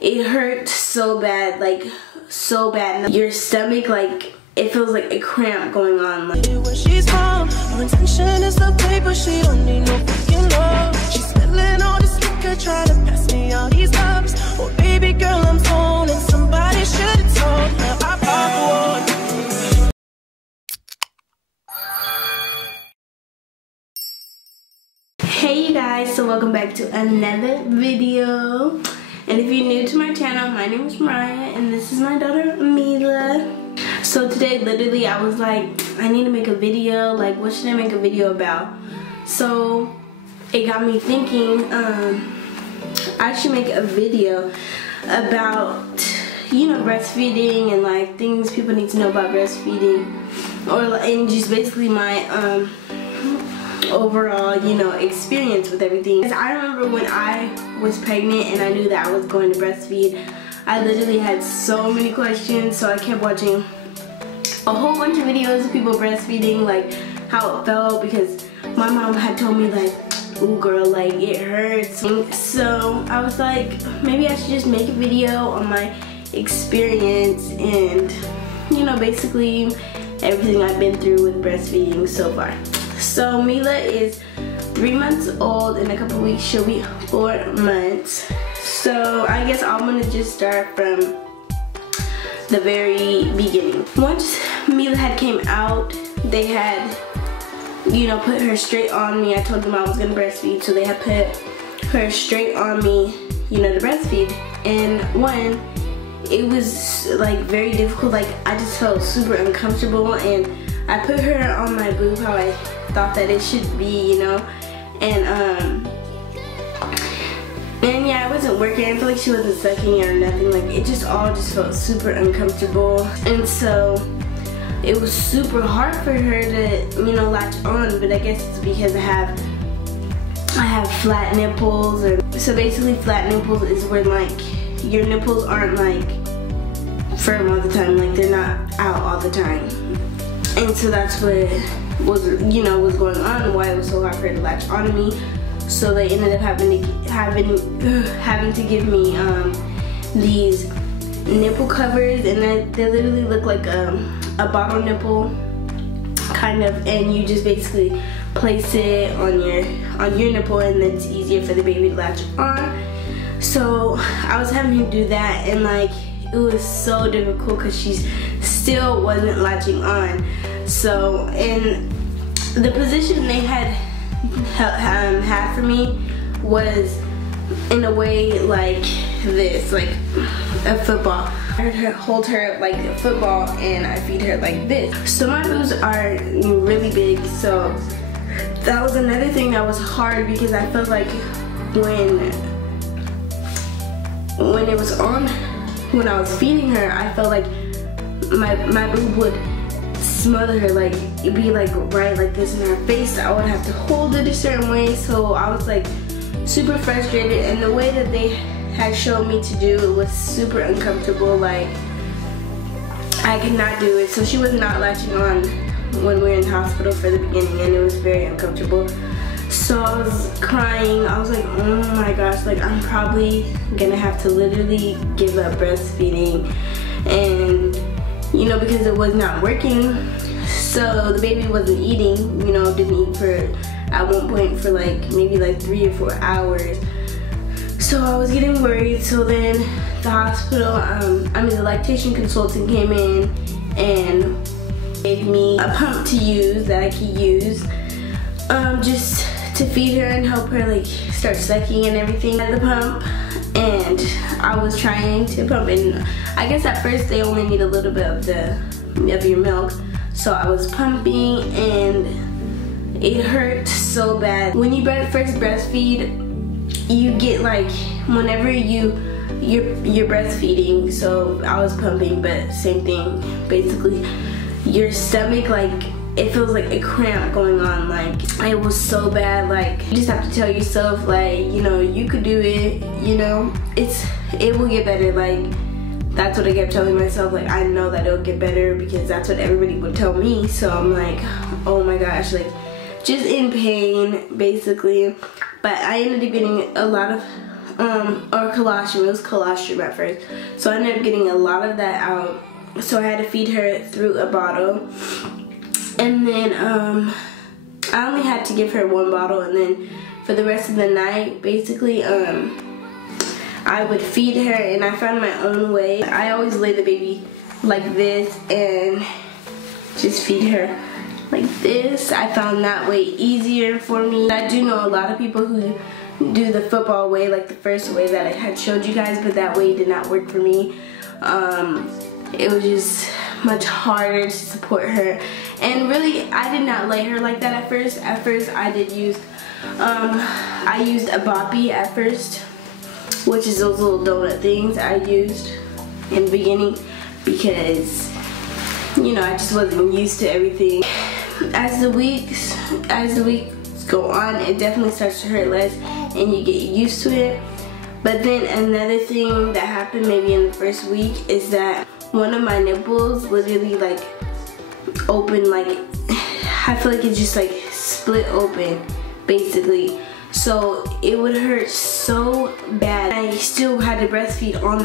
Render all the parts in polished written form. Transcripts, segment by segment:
It hurt so bad, like so bad. Your stomach, like it feels like a cramp going on. Like, where she's from, her intention is the paper, she don't need no freaking love. She's spilling all this liquor, trying to pass me all these cups. Oh baby girl, I'm torn, and somebody should have told her I bought one. hey you guys, so welcome back to another video. And if you're new to my channel, my name is Mariah and this is my daughter Mila. So today literally I was like, I need to make a video, like what should I make a video about? So it got me thinking, I should make a video about, you know, breastfeeding and like things people need to know about breastfeeding, and just basically my overall, you know, experience with everything. I remember when I was pregnant and I knew that I was going to breastfeed, I literally had so many questions, so I kept watching a whole bunch of videos of people breastfeeding, like how it felt, because my mom had told me like, ooh girl, like it hurts. So I was like, maybe I should just make a video on my experience and, you know, basically everything I've been through with breastfeeding so far. So Mila is 3 months old. In a couple weeks she'll be 4 months. So I guess I'm gonna just start from the very beginning. Once Mila had came out, they had, you know, put her straight on me. I told them I was gonna breastfeed, so they had put her straight on me, you know, to breastfeed. And one, it was like very difficult. Like I just felt super uncomfortable, and I put her on my boob how I thought that it should be, you know, and yeah, it wasn't working. I feel like she wasn't sucking or nothing. Like it just all just felt super uncomfortable, and so it was super hard for her to, you know, latch on. But I guess it's because I have flat nipples, or so basically flat nipples is where like your nipples aren't like firm all the time, like they're not out all the time. And so that's what was, you know, was going on and why it was so hard for her to latch onto me. So they ended up having to give me these nipple covers, and they literally look like a bottle nipple kind of, and you just basically place it on your nipple, and then it's easier for the baby to latch on. So I was having to do that, and like it was so difficult because she still wasn't latching on. So in the position they had for me was in a way like this, like a football. I hold her like a football and I feed her like this. So my boobs are really big, so that was another thing that was hard, because I felt like when it was on, when I was feeding her, I felt like my boob would smother her, like it'd be like right like this in her face. I would have to hold it a certain way, so I was like super frustrated, and the way that they had showed me to do it was super uncomfortable. Like I could not do it. So she was not latching on when we were in the hospital for the beginning, and it was very uncomfortable. So I was crying. I was like, oh my gosh, like I'm probably gonna have to literally give up breastfeeding, and you know, because it was not working. So the baby wasn't eating, you know, didn't eat for, at one point for like maybe like 3 or 4 hours. So I was getting worried. So then the hospital, the lactation consultant came in and gave me a pump to use that I could use just to feed her and help her like start sucking and everything at the pump. And I was trying to pump, and I guess at first they only need a little bit of your milk. So I was pumping, and it hurt so bad. When you first breastfeed, you get like, whenever you're breastfeeding, so I was pumping, but same thing, basically your stomach, like it feels like a cramp going on. Like it was so bad. Like you just have to tell yourself, like, you know, you could do it, you know, it will get better. Like that's what I kept telling myself. Like I know that it'll get better, because that's what everybody would tell me. So I'm like, oh my gosh, like just in pain basically. But I ended up getting a lot of or colostrum. It was colostrum at first. So I ended up getting a lot of that out. So I had to feed her through a bottle. And then I only had to give her one bottle, and then for the rest of the night, basically, I would feed her, and I found my own way. I always lay the baby like this and just feed her like this. I found that way easier for me. I do know a lot of people who do the football way, like the first way that I had showed you guys, but that way did not work for me. It was just much harder to support her, and really I did not lay her like that at first. At first I did use I used a boppy at first, which is those little donut things I used in the beginning because, you know, I just wasn't used to everything. As the weeks go on, it definitely starts to hurt less and you get used to it. But then another thing that happened maybe in the first week is that one of my nipples literally like opened, like I feel like it just like split open basically. So it would hurt so bad. I still had to breastfeed on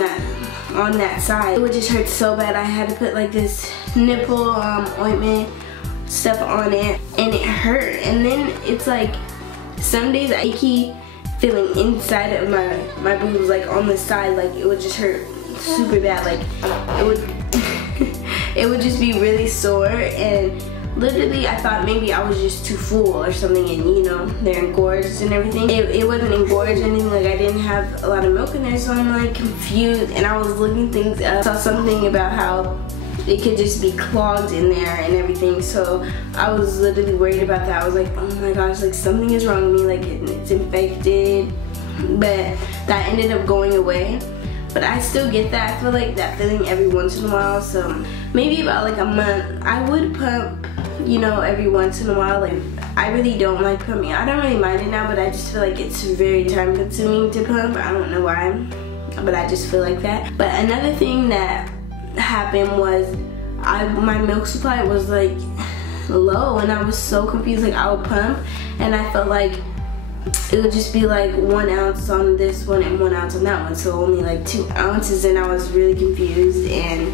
that side. It would just hurt so bad. I had to put like this nipple ointment stuff on it, and it hurt. And then it's like some days I keep feeling inside of my boobs, like on the side, like it would just hurt super bad. Like it would it would just be really sore, and literally I thought maybe I was just too full or something, and you know, they're engorged and everything. It wasn't engorged or anything, like I didn't have a lot of milk in there, so I'm like confused, and I was looking things up. I saw something about how it could just be clogged in there and everything, so I was literally worried about that. I was like, oh my gosh, like something is wrong with me, like it's infected. But that ended up going away. But I still get that. I feel like that feeling every once in a while, so maybe about like a month. I would pump, you know, every once in a while. Like I really don't like pumping. I don't really mind it now, but I just feel like it's very time consuming to pump. I don't know why, but I just feel like that. But another thing that happened was my milk supply was like low, and I was so confused. Like I would pump and I felt like it would just be like 1 ounce on this one and 1 ounce on that one, so only like 2 ounces, and I was really confused, and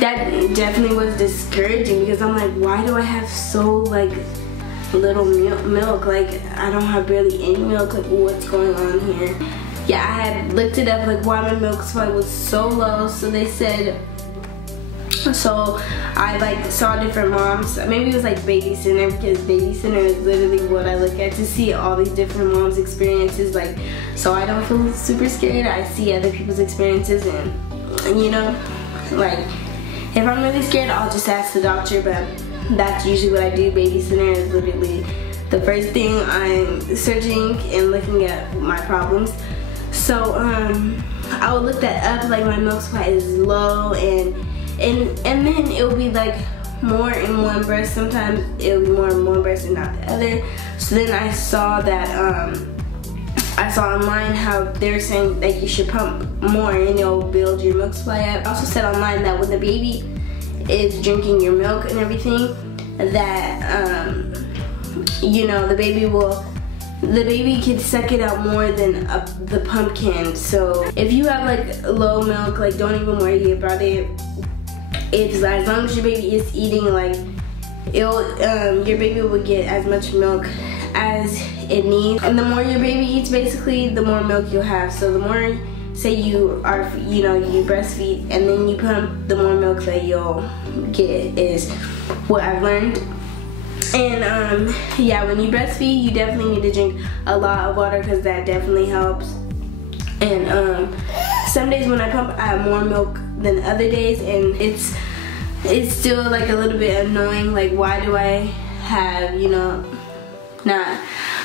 that definitely was discouraging because I'm like, why do I have so like little milk? Like I don't have barely any milk. Like what's going on here? Yeah, I had looked it up, like why my milk supply was so low. So they said, so I like saw different moms. Maybe it was like Baby Center, because Baby Center is literally what I look at to see all these different moms' experiences. Like, so I don't feel super scared. I see other people's experiences, and you know, like if I'm really scared, I'll just ask the doctor. But that's usually what I do. Baby Center is literally the first thing I'm searching and looking at my problems. So I would look that up, like my milk supply is low, and then it will be like more in one breast. Sometimes it will be more in one breast and not the other. So then I saw that I saw online how they're saying that you should pump more and it'll build your milk supply up. I also said online that when the baby is drinking your milk and everything, that you know, the baby can suck it out more than the pump can. So if you have like low milk, like don't even worry about it. As long as your baby is eating, like your baby will get as much milk as it needs. And the more your baby eats, basically, the more milk you'll have. So the more, say you are, you know, you breastfeed and then you pump, the more milk that you'll get, is what I've learned. And yeah, when you breastfeed, you definitely need to drink a lot of water because that definitely helps. And some days when I pump, I have more milk than other days, and it's still like a little bit annoying. Like, why do I have, you know, not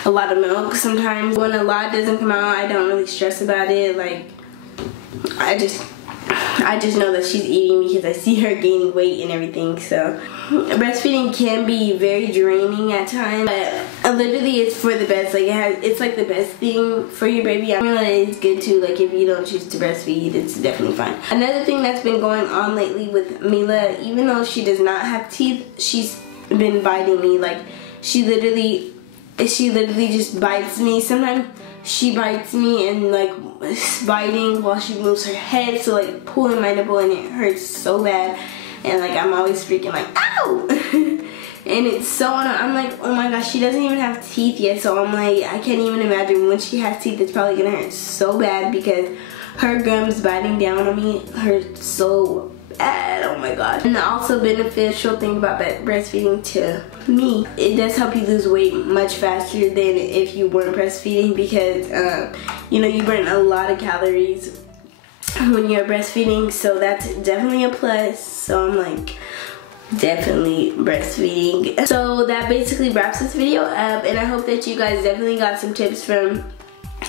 a lot of milk? Sometimes when a lot doesn't come out, I don't really stress about it. Like, I just know that she's eating because I see her gaining weight and everything. So breastfeeding can be very draining at times, but literally it's for the best. Like it's like the best thing for your baby. I mean, it's good too. Like if you don't choose to breastfeed, it's definitely fine. Another thing that's been going on lately with Mila, even though she does not have teeth, she's been biting me. Like she literally just bites me. Sometimes she bites me and like biting while she moves her head, so like pulling my nipple and it hurts so bad, and like I'm always freaking like ow. And it's so I'm like, oh my gosh, she doesn't even have teeth yet, so I'm like, I can't even imagine when she has teeth. It's probably gonna hurt so bad because her gums biting down on me hurts so bad. Oh my god. And the also beneficial thing about breastfeeding to me, it does help you lose weight much faster than if you weren't breastfeeding, because you know, you burn a lot of calories when you're breastfeeding, so that's definitely a plus. So I'm like, definitely breastfeeding. So that basically wraps this video up, and I hope that you guys definitely got some tips from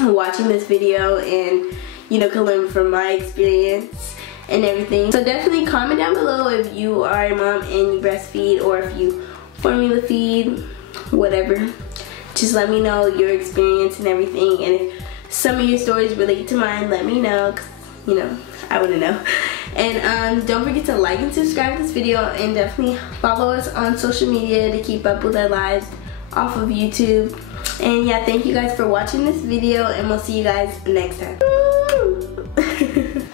watching this video, and you know, can learn from my experience and everything. So definitely comment down below if you are a mom and you breastfeed, or if you formula feed, whatever. Just let me know your experience and everything, and if some of your stories relate to mine, let me know, 'cause, you know, I want to know. And don't forget to like and subscribe to this video, and definitely follow us on social media to keep up with our lives off of YouTube. And yeah, thank you guys for watching this video, and we'll see you guys next time. Woo!